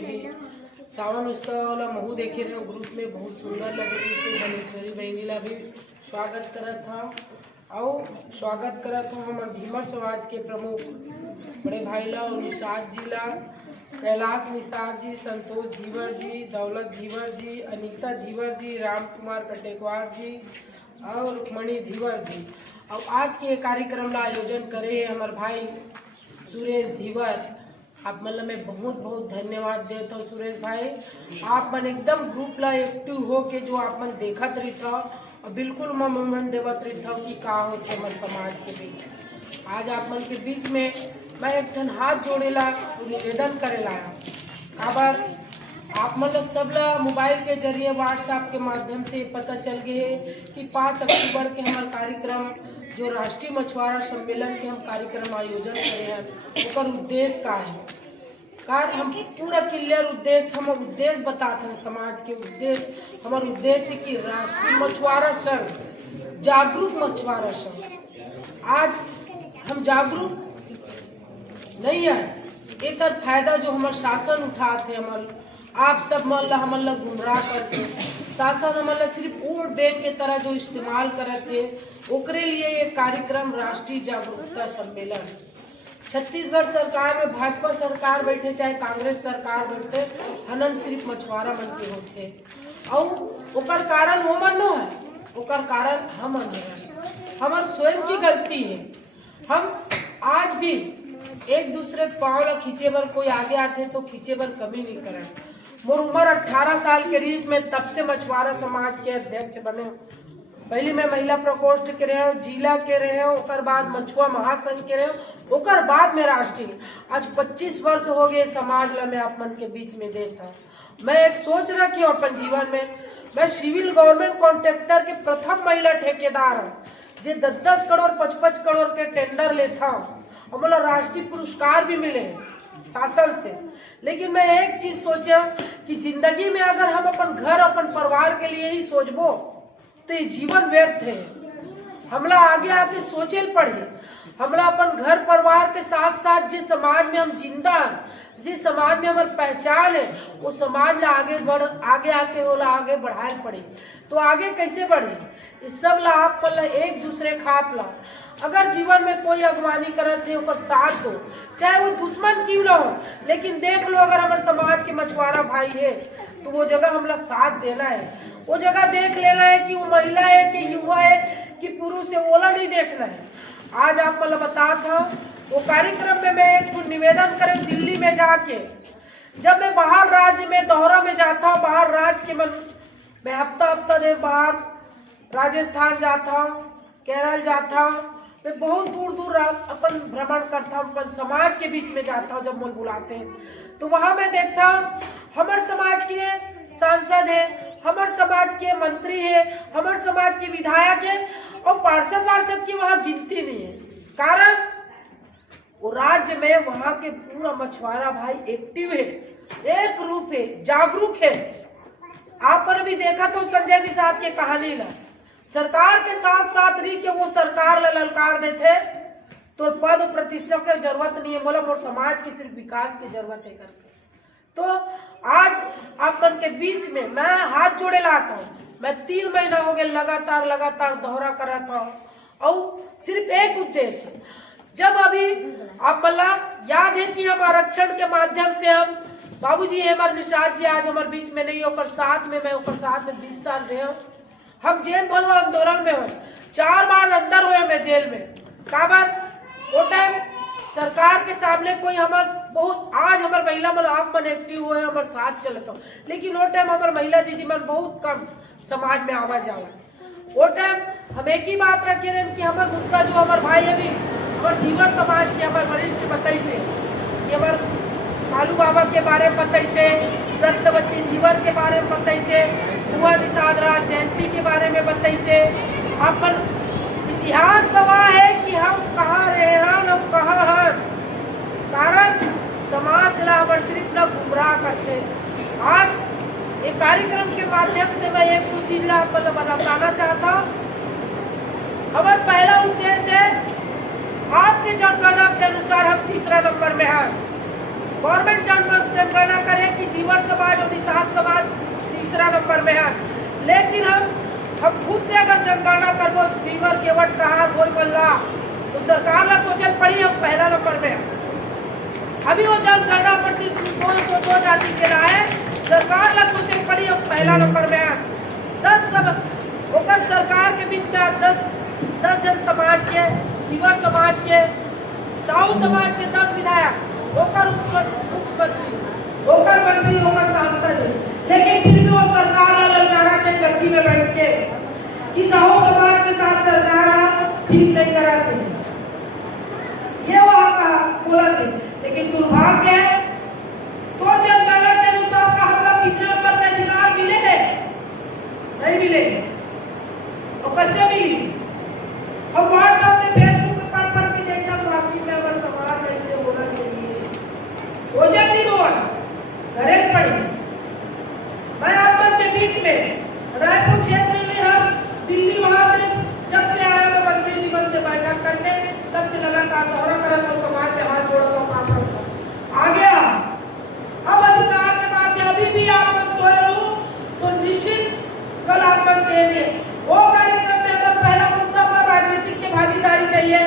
भी सावन उत्सव महू देखे रहे ग्रुप में बहुत सुंदर लगे से धनेश्वरी बहनीला भी स्वागत करत था और स्वागत करत हूँ हमारे धीमर समाज के प्रमुख बड़े भाई ला और निषाद जी ला, कैलाश निषाद जी, संतोष धीवर जी, दौलत धीवर जी, अनीता धीवर जी, राम कुमार कटेकवार जी और रुक्मणी धीवर जी। और आज के कार्यक्रम का आयोजन करे हमारे भाई सुरेश धीवर। आप मतलब मैं बहुत बहुत धन्यवाद देता हूँ सुरेश भाई। आप मन एकदम ग्रुप ला एक्टिव हो के जो आप मन देखत रही था और बिल्कुल मन देवत रही था कि का होते हमारे समाज के बीच। आज आप मन के बीच में मैं एक ठन हाथ जोड़ेला निवेदन करेला खबर आप मतलब सब ला मोबाइल के जरिए व्हाट्सएप के माध्यम से पता चल गए कि 5 अक्टूबर के हमारे कार्यक्रम जो राष्ट्रीय मछुआरा सम्मेलन के हम कार्यक्रम आयोजन करे हैं उसका उद्देश्य का है कार हम पूरा क्लियर उद्देश्य हम उद्देश्य बताते हैं समाज के उद्देश्य। हमारा उद्देश्य कि राष्ट्रीय मछुआरा संघ जागरूक मछुआरा संघ आज हम जागरूक नहीं है एक फायदा जो हमारे शासन उठाते हमारे आप सब हमला गुमराह करते शासन हमला सिर्फ वोट बैंक के तरह जो इस्तेमाल करते ओकरे लिए ये कार्यक्रम राष्ट्रीय जागरूकता सम्मेलन छत्तीसगढ़ सरकार में भाजपा सरकार बैठे चाहे कांग्रेस सरकार बैठे हनन सिर्फ मछुआरा मन के होते और ओकर कारण वो मन न है ओकर कारण हम हमार स्वयं की गलती है। हम आज भी एक दूसरे पाँव ला खींचे बर कोई आगे आते तो खींचे बर कमी नहीं करे। मोर उम्र 18 साल के रीस में तब से मछुआरा समाज के अध्यक्ष बने। पहले मैं महिला प्रकोष्ठ के रहे जिला के रहे ओकर बाद मछुआ महासंघ के रहे ओकर बाद में राष्ट्रीय। आज 25 वर्ष हो गए समाज ला मैं आप मन के बीच में देता। मैं एक सोच रखी हूँ अपन जीवन में मैं सिविल गवर्नमेंट कॉन्ट्रैक्टर के प्रथम महिला ठेकेदार हूँ जे 10-10 करोड़ 55 करोड़ के टेंडर लेता हूँ और मतलब राष्ट्रीय पुरस्कार भी मिले शासन से। लेकिन मैं एक चीज सोचा कि जिंदगी में अगर हम अपन घर अपन परिवार के लिए ही सोचबो तो ये जीवन व्यर्थ है। हमला आगे आके सोचे पड़े हमला अपन घर परिवार के साथ साथ जिस समाज में हम जिंदा जिस समाज में हमारी पहचान है वो समाज ला आगे आके वो आगे बढ़ाए पड़े। तो आगे कैसे बढ़े इस सब ला आप एक दूसरे खात ला अगर जीवन में कोई अगवानी करते ऊपर साथ दो चाहे वो दुश्मन क्यों ना हो लेकिन देख लो अगर हमारे समाज के मछुआरा भाई है तो वो जगह हमला साथ देना है। वो जगह देख लेना है कि वो महिला है कि युवा है कि पुरुष है ओला नहीं देखना है। आज आप मतलब बता था वो कार्यक्रम में मैं एक निवेदन करें दिल्ली में जाके जब मैं बाहर राज्य में दौरा में जाता हूँ बाहर राज्य के मैं हफ्ता देर बाहर राजस्थान जाता केरल जाता मैं बहुत दूर दूर अपन भ्रमण करता हूँ अपन समाज के बीच में जाता हूँ। जब मन बुलाते हैं तो वहाँ मैं देखता हूँ हमारे समाज के सांसद है हमारे समाज के मंत्री है हमारे समाज के विधायक है और पार्षद की वहाँ गिनती नहीं है। कारण वो राज्य में वहाँ के पूरा मछुआरा भाई एक्टिव है एक रूप है जागरूक है। आप पर भी देखा तो संजय निषाद के कहानी ला सरकार के साथ साथ रही के वो सरकार ला ललकार देते तो पद प्रतिष्ठा की जरूरत नहीं है बोला मोर समाज की सिर्फ विकास की जरूरत है करके। तो आज आप मन के बीच में मैं हाथ जोड़े लाता हूँ। मैं 3 महीना हो गए लगातार दौरा करा था और सिर्फ एक उद्देश्य जब अभी आप मला याद है कि हम आरक्षण के माध्यम से हम बाबूजी है हमारे निषाद जी आज हमारे बीच में नहीं होकर साथ में मैं होकर साथ में 20 साल रहे हम जेल भरवा आंदोलन में हुए 4 बार अंदर हुए मैं जेल में काबर वो टाइम सरकार के सामने कोई हमार बहुत आज हमारे महिला मन आप मन एक्टिव हुए हमारे साथ चलता हूँ लेकिन वो टाइम हमारे महिला दीदी मन बहुत कम समाज में आवाज आवा वो टाइम हम एक ही बात रखे रहे कि हमारे मुद्दा जो हमारे भाई अभी हमारे धीवर समाज के हमारे वरिष्ठ बताई से कि हमारे कालू बाबा के बारे में बताई से सत्यवती धीवर के बारे में बताई से बुआ निषाद राज जयंती के बारे में बताई से अपन इतिहास गवाह है कि हम कहाँ रहे हैं और कहाँ हैं। कारण समाज ला हमारे सिर्फ न गुमराह करते। आज एक कार्यक्रम के माध्यम से मैं एक कुछ चीज ला बताना चाहता हूँ। हमारा पहला उद्देश्य है आपके जनगणना के अनुसार हम 3रा नंबर में हैं गवर्नमेंट जनगणना करे कि धीवर समाज और निषाद समाज तीसरा नंबर में है, लेकिन हम खुद से अगर जनगणना करबो धीवर केवट कहार कोई मल्ला तो सरकार ला सोचल पड़ी हम पहला नंबर में है। अभी वो जनगणना पर सिर्फ दो जाति के रहा है, सरकार ला सोचल पड़ी हम पहला नंबर में है। 10 सब ओकर सरकार के बीच में 10 जन समाज के, धीवर समाज के, साहू समाज के 10 विधायक, ओकर मुख्यमंत्री, ओकर मंत्री, ओकर सांसद, लेकिन फिर भी वो सरकार ला ललकारा के गद्दी में बैठ के कि साहू समाज के साथ सरकार ठीक नहीं कराते, ये वहाँ का बोला थे। लेकिन दुर्भाग्य है तो जनगणना के अनुसार का हमें तीसरे नंबर पे अधिकार मिले हैं, नहीं मिले, और कैसे मिली? और व्हाट्सएप में फेसबुक पे पढ़ के देखना बाकी में अगर समाज ऐसे होना चाहिए, सोचे नहीं बोल घरे पड़ी। मैं आप मन के बीच में रायपुर क्षेत्र में हम दिल्ली वहां से जब से आया मैं मंत्री जीवन से बैठक करने, तब से लगातार दौरा करत हूं, समाज के हाथ जोड़ता हूं, काम करता हूं। आ गया अब अधिकार के बाद अभी भी आप लोग सोए हो तो निश्चित कल आप मन देंगे वो कार्यक्रम में अगर पहला मुद्दा पर राजनीतिक की भागीदारी चाहिए।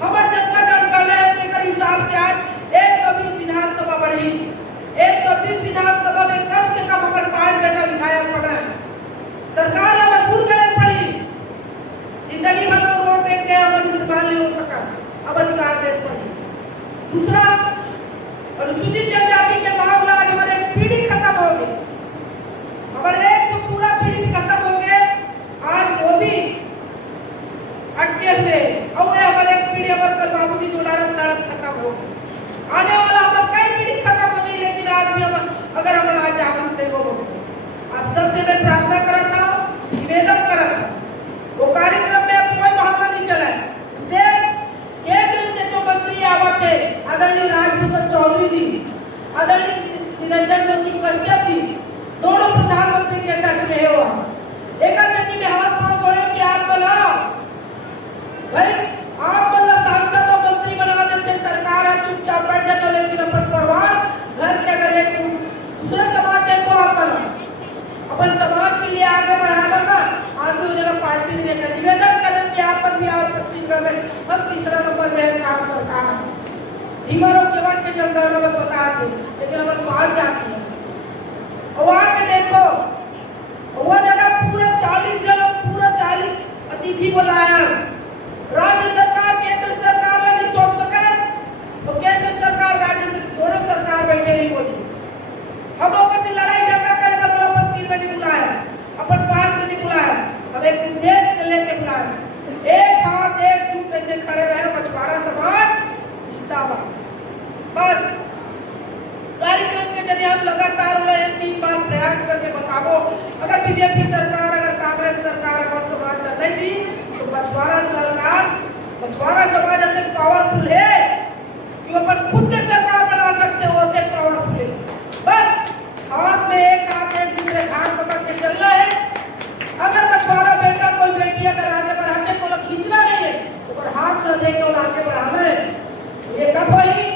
हमारे जनता जनगणना के हिसाब से आज 120 विधानसभा बढ़ी, 120 विधानसभा में कम से कम हमारे 5 घंटा विधायक बना है। सरकार ने मजबूर करने पड़ी, जिंदगी भर तो रोड पे गया और इस्तेमाल नहीं हो सका, अब अधिकार दे पड़ी। दूसरा, अनुसूचित जनजाति के मामला आज हमारे पीढ़ी खत्म हो गई, हमारे एक तो पूरा पीढ़ी खत्म हो गए, आज वो भी अटके हुए और हमारे पीढ़ी हमारे कल बाबूजी जो लड़त खत्म हो गई, आने वाला हमारे कई पीढ़ी खत्म हो गई, लेकिन आज भी हम अगर हमारा आज जागरूक नहीं हो अब सबसे मैं प्रार्थना करता हूँ, निवेदन करता हूँ, वो कार्यक्रम में कोई बहाना नहीं चला है। देश केंद्र से जो मंत्री आवत है आदरणीय राजभूषण चौधरी जी, आदरणीय निरंजन ज्योति कश्यप जी, दोनों प्रधानमंत्री के टच में है। वो एक सचिव में हाथ पांव जोड़े कि आप बोला भाई आप बोला सांसद और मंत्री बना देते, सरकार है चुपचाप बैठ जाता, लेकिन अपन परिवार घर के अगर एक दूसरे समाज देखो आप बोला अपन समाज के लिए आगे बढ़ाना ना, आप भी जगह पार्टी नहीं लेकर निवेदन करें कि आप पर भी आओ छत्तीसगढ़ में हम तीसरा नंबर में है सरकार धीवरों के वक्त के जनगणना बस बता दे, लेकिन अपन बाहर जाती है और वहां पे देखो वो जगह पूरा 40 अतिथि बुलाया, राज्य सरकार केंद्र सरकार ने नहीं सोच सका, तो केंद्र सरकार राज्य दोनों सरकार बैठे नहीं बोली, हम लोगों से लड़ाई झगड़ा करे बदला अपन पीर में नहीं बुलाया, अपन पास में नहीं बुलाया, अब एक उद्देश्य से लेके बुलाया, एक हाथ एकजुट कैसे खड़े रहे मछुआरा समाज जिंदाबाद। बस कार्यक्रम के जरिए हम लगातार 3 बार प्रयास करके बताओ, अगर बीजेपी सरकार अगर कांग्रेस सरकार अगर समाज न नहीं दी तो मछुआरा सरकार, मछुआरा समाज अत्यंत पावरफुल है कि अपन खुद के सरकार बना सकते हो, अत्यंत पावरफुल है। बस हाथ में एक हाथ एक दूसरे हाथ पकड़ के चलना है। अगर मछुआरा बेटा कोई बेटी अगर आगे बढ़ाते तो खींचना नहीं है, तो हाथ न देके और आगे बढ़ाना है। ये कब हुई?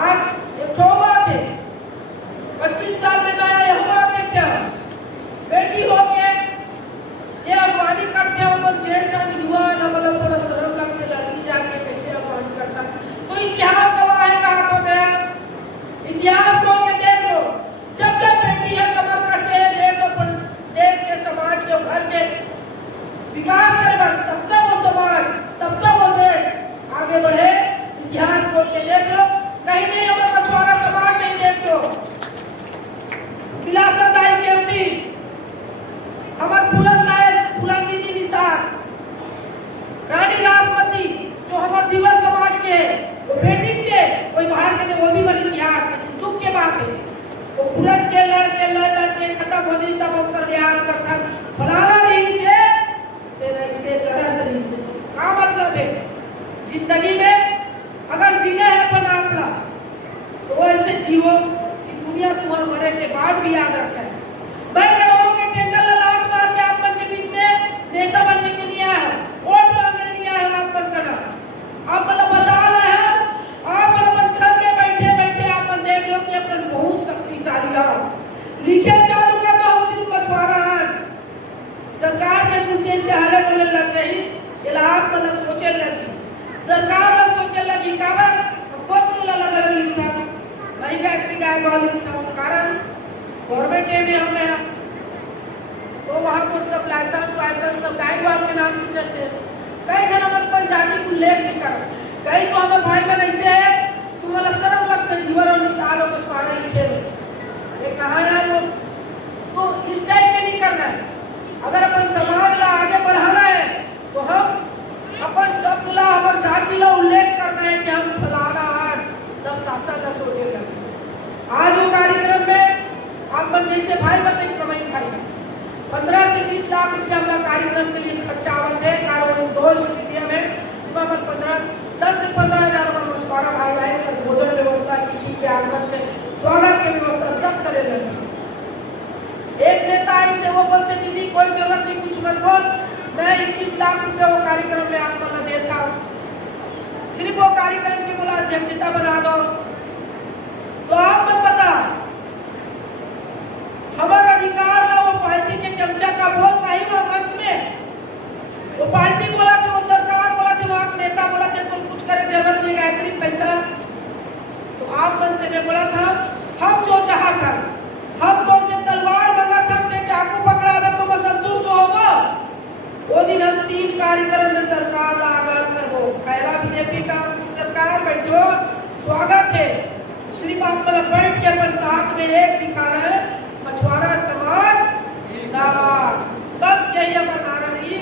आज एक बात है, 25 साल में मैं यह बात है क्या बेटी हो के ये अगवानी करते हैं, उन जैसा युवा न मतलब थोड़ा शर्म लगते लड़की जाके कैसे अगवानी करता, तो इतिहास गवाह है कहा तो इतिहास को के देख लो, जब जब बेटी है कमर कसे देश के समाज के घर के विकास करेगा, तब तक वो समाज तब तक वो देश आगे बढ़े। इतिहास को के देख लो, कहीं नहीं हमारा मछुआरा समाज नहीं देख लो, विलासदाई केवटी हमारे फूलन दीदी निषाद, रानी राष्ट्रपति जो हमारे दिवस समाज के वो बेटी छे, कोई बाहर के वो भी बड़ी इतिहास है, दुख के बात है, वो फूलज के लड़के खत्म हो जाए तब हम कर ध्यान करता फलाना नहीं से तेरा इसे गलत नहीं से क्या मतलब है। जिंदगी में अगर जीना है अपन आंकड़ा तो ऐसे जीवो कि दुनिया तुम्हारे मरे के बाद भी याद रखे। मैं करोड़ों के टेंडर लाख मार के आप के बीच में नेता बनने के लिए आया, वोट मांगने के लिए आया, आप बन करना आप मतलब बता रहे हैं, आप मतलब घर में बैठे बैठे लिखे चालू का तो हम सिर्फ मछुआरा हैं। सरकार ने मुझे से हाले बोले लग चाहिए इलाहाबाद मतलब सोचे लगी सरकार अब सोचे लगी काबर को तुला लगा लिखा महंगा का गॉल लिखा कारण गवर्नमेंट में हमें तो वहां पर सब लाइसेंस सब गायकवाड़ के नाम से चलते हैं। कई जन अपन पंचायती उल्लेख नहीं कर कई तो हमें भाई बहन ऐसे है तुम्हारा शर्म लगता है जीवन और मिसाल और मछुआरा लिखे ये कहा यार वो तो इस टाइप के नहीं करना है। अगर अपन समाज ला आगे बढ़ाना है तो हम अपन सब ला हमारे जाति ला उल्लेख करना है कि हम फलाना आज तब शासन ला सोचेगा। आज वो कार्यक्रम में आप जैसे भाई बताइए समय भाई 15 से 20 लाख रुपया हमारा कार्यक्रम के लिए खर्चा आवत है कारण दो स्टेडियम में 10 से 15 हजार मछुआरा भाई आए भोजन व्यवस्था की आगमन में स्वागत की व्यवस्था सब करे लगे। एक नेता ऐसे वो बोलते दीदी कोई जरूरत नहीं कुछ मत बोल मैं 21 लाख रुपया वो कार्यक्रम में आपको देता सिर्फ वो कार्यक्रम की बोला अध्यक्षता बना दो तो आप मत बता हमारा अधिकार ना वो पार्टी के चमचा का बोल पाई वो मंच में वो पार्टी बोला थे वो सरकार बोला थे वो आप नेता बोला थे तो कुछ करे जरूरत नहीं गायत्री पैसा तो आप मन से मैं बोला था हम जो चाहा था हम कौन से तलवार मंगा था मैं चाकू पकड़ा था तो मैं संतुष्ट होगा। वो दिन हम 3 कार्यक्रम में सरकार का आगाज करबो पहला बीजेपी का सरकार बैठो स्वागत है सिर्फ आप बैठ के अपन साथ में एक दिखाना है मछुआरा समाज जिंदाबाद बस यही हमारा नारा रही।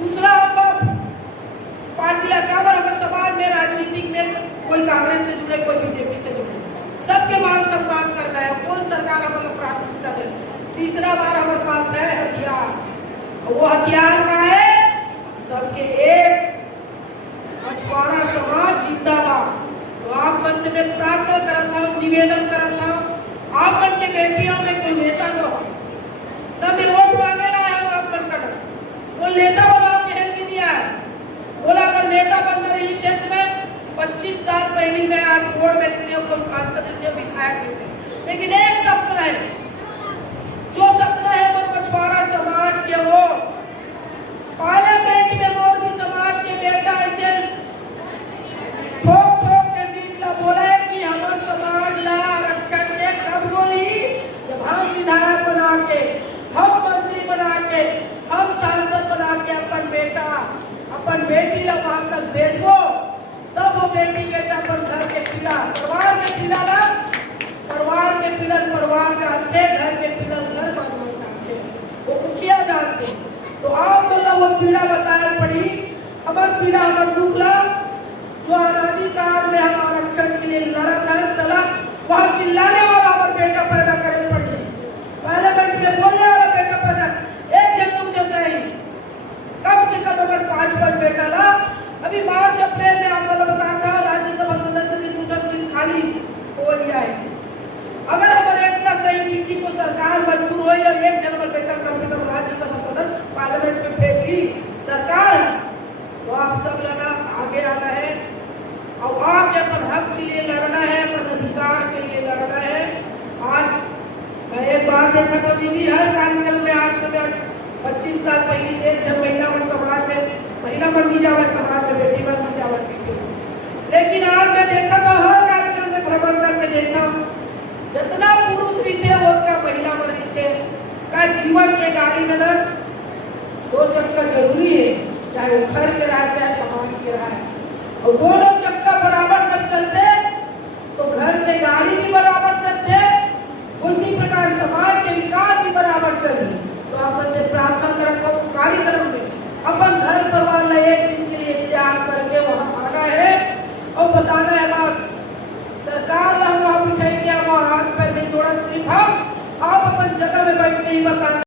दूसरा पार्टी लगावर हमारे समाज में राजनीतिक में कोई कांग्रेस से जुड़े कोई बीजेपी से जुड़े सबके मान सम्मान करना है कौन सरकार हमारा प्राथमिकता दे। तीसरा बार हमारे पास है हथियार वो हथियार का है सबके एक मछुआरा समाज जिंदाबाद। तो आप मन से मैं प्रार्थना करता हूँ निवेदन करता हूँ आप मन के बेटियों में कोई नेता दो तब वोट मांगे ला है आप मन का वो नेता बनाओ के हेल्प नहीं दिया है बोला अगर नेता बन रही थे में 25 साल पहले मैं आज बोर्ड में रहती हूँ कोई सांसद रहती हूँ विधायक रहते हैं लेकिन एक सपना है जो सपना है वो मछुआरा समाज के वो पार्लियामेंट में मोदी समाज के बेटा ऐसे ठोक के सीट ला बोला है कि हमारे समाज ला आरक्षण के कब बोली जब हम विधायक बना के हम मंत्री बना के हम सांसद बना के अपन बेटा अपन बेटी ला वहां तक भेजो तब वो बेटी बेटा अपन घर के पीड़ा परिवार के पीड़ा ला परिवार के पीड़ा परिवार जानते घर के पीड़ा घर बाजू जानते वो मुखिया जानते तो आप तो वो पीड़ा बताना पड़ी हमार पीड़ा हमार दुख ला जो अनादि काल में हम आरक्षण के लिए लड़त है तला वहाँ चिल्लाने वाला हमार बेटा पैदा करे पड़ी पार्लियामेंट में बोलने वाला बेटा पैदा एक जन चलता है कम से कम अगर 5 बेटा ला अभी मार्च अप्रैल में आप लोग बताया था राज्यसभा सदस्य विष्णुदत्त सिंह खाली हो लिया है। अगर हमारे इतना सही नीति को सरकार मंजूर हो या एक जनवरी बेटा कम से कम राज्यसभा सदस्य पार्लियामेंट में भेजी सरकार तो आप सब लगा आगे आना है और आगे अपन हक के लिए लड़ना है अपन अधिकार के लिए लड़ना है। आज मैं एक बात देखा था दीदी हर कार्यक्रम में आज से 25 साल पहले जब महिला और समाज में महिला बन भी जावे समाज में बेटी बन भी जावे लेकिन आज मैं देखा था हर कार्यक्रम में भ्रमण करके देखा जितना पुरुष भी थे वो उनका महिला बन रही थे का जीवन के गाड़ी में 2 चक्कर जरूरी है चाहे वो घर के रहा चाहे समाज के रहा और दोनों चक्कर बराबर जब चलते तो घर के गाड़ी भी बराबर चलते उसी प्रकार समाज के विकास भी बराबर चले। तो आप से प्रार्थना करता हूँ कार्यक्रम में अपन घर परिवार ला एक दिन के लिए त्याग करके वहाँ आना है और बताना है बस सरकार ला हम वहाँ बिठाएंगे हम हाथ पैर नहीं जोड़ा सिर्फ हम आप अपन जगह में बैठ के ही बताना